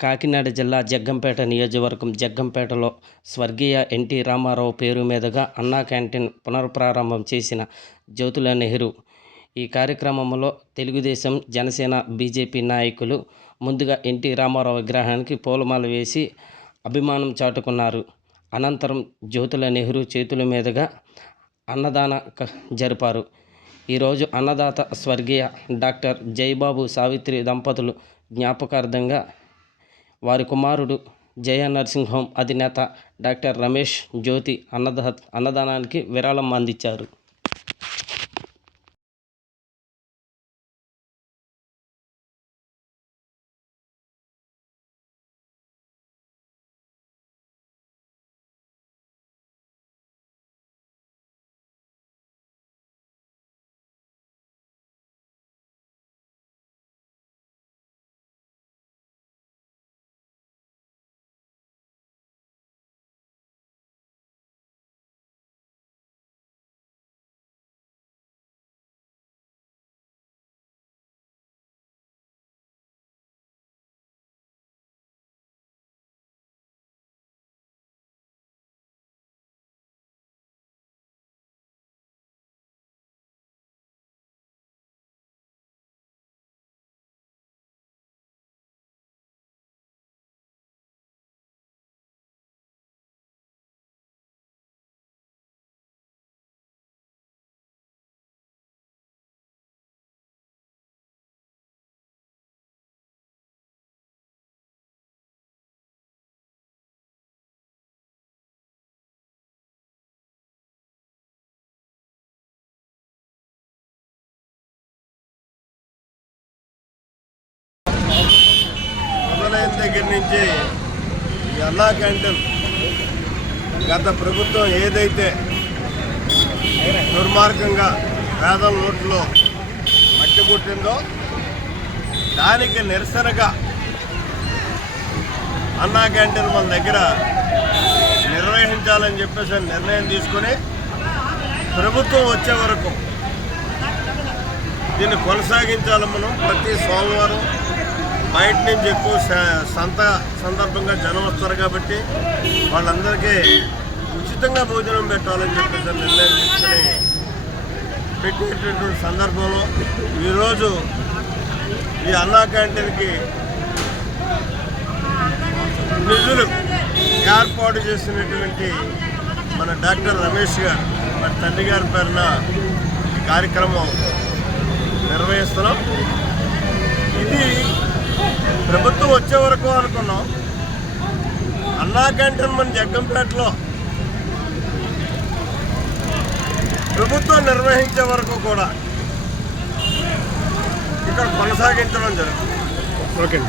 కాకినాడ జిల్లా జగ్గంపేట నియోజకవర్గం జగ్గంపేటలో స్వర్గీయ ఎన్టీ రామారావు పేరు మీదుగా అన్నా క్యాంటీన్ పునఃప్రారంభం చేసిన జ్యోతుల నెహ్రూ. ఈ కార్యక్రమంలో తెలుగుదేశం జనసేన బీజేపీ నాయకులు ముందుగా ఎన్టీ రామారావు విగ్రహానికి పూలమాల వేసి అభిమానం చాటుకున్నారు. అనంతరం జ్యోతుల నెహ్రూ చేతుల మీదుగా అన్నదాన క- జరిపారు. ఈరోజు అన్నదాత స్వర్గీయ డాక్టర్ జయబాబు సావిత్రి దంపతులు జ్ఞాపకార్థంగా వారి కుమారుడు జయ నర్సింగ్ హోమ్ అధినేత డాక్టర్ రమేష్ జ్యోతి అన్నదా అన్నదానానికి విరాళం అందించారు. దగ్గర నుంచి ఈ క్యాంటీన్ గత ప్రభుత్వం ఏదైతే దుర్మార్గంగా పేదల నోట్లో మట్టి పుట్టిందో దానికి నిరసనగా అన్నా క్యాంటీన్ మన దగ్గర నిర్వహించాలని చెప్పేసి నిర్ణయం తీసుకుని ప్రభుత్వం వచ్చే వరకు దీన్ని కొనసాగించాలి మనం ప్రతి సోమవారం బయట నుంచి ఎక్కువ స- సంత సందర్భంగా జనం వస్తారు కాబట్టి వాళ్ళందరికీ ఉచితంగా భోజనం పెట్టాలని చెప్పేసి నిర్ణయం తీసుకుని పెట్టేటటువంటి సందర్భంలో ఈరోజు ఈ అన్నా క్యాంటీన్కి నిధులు ఏర్పాటు చేసినటువంటి మన డాక్టర్ రమేష్ గారు మన తండ్రి గారి పేరున ఈ కార్యక్రమం నిర్వహిస్తున్నాం. ఎన్నికలు వచ్చే వరకు అనుకున్నాం. అన్నా క్యాంటీన్ మన జగ్గంపేటలో. ప్రభుత్వం నిర్వహించే వరకు కూడా ఇక్కడ కొనసాగించడం జరుగుతుంది. ఓకే